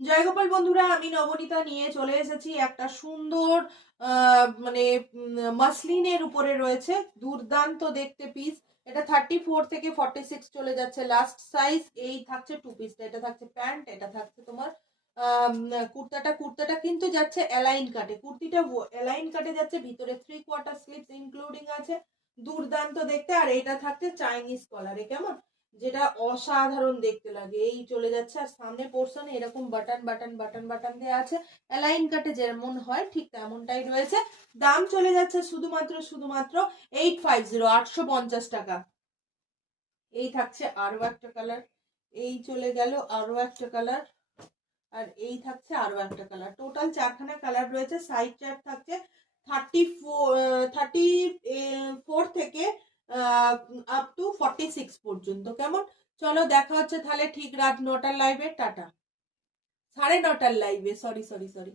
জয়গোপাল বন্ধুরা, আমি নবনীতা নিয়ে চলে এসেছি একটা সুন্দর মানে মাসলিনের উপরে রয়েছে দুর্দান্ত দেখতে পিস। এটা 34 থেকে 46 চলে যাচ্ছে লাস্ট সাইজ। এই থাকছে টু পিসটা, এটা থাকছে প্যান্ট, এটা থাকছে তোমার কুর্তাটা কিন্তু যাচ্ছে অ্যালাইন কাটে, কুর্তিটা অ্যালাইন কাটে যাচ্ছে, ভিতরে 3/4 স্লিভস ইনক্লুডিং আছে। দুর্দান্ত দেখতে। আর এটা থাকছে চাইনিজ কলারে, কেমন যেটা অসাধারণ দেখতে লাগে। এই চলে যাচ্ছে। আর সামনে পোর্শনে এরকম বাটন বাটন বাটন বাটন দেওয়া আছে, অ্যালাইন কাটে যেমন হয় ঠিক তেমনটাই রয়েছে। দাম চলে যাচ্ছে শুধুমাত্র 850, 850 টাকা। এই থাকছে আরো একটা কালার, এই চলে গেল আরো একটা কালার, আর এই থাকছে আরো একটা কালার। টোটাল 4খানা কালার রয়েছে। সাইজ চার্ট থাকছে 34 থেকে আপ টু 46 পর্যন্ত। কেমন, চলো দেখা হচ্ছে তাহলে ঠিক রাত 9টার লাইভে। টাটা, 9:30টার লাইভে, সরি সরি সরি।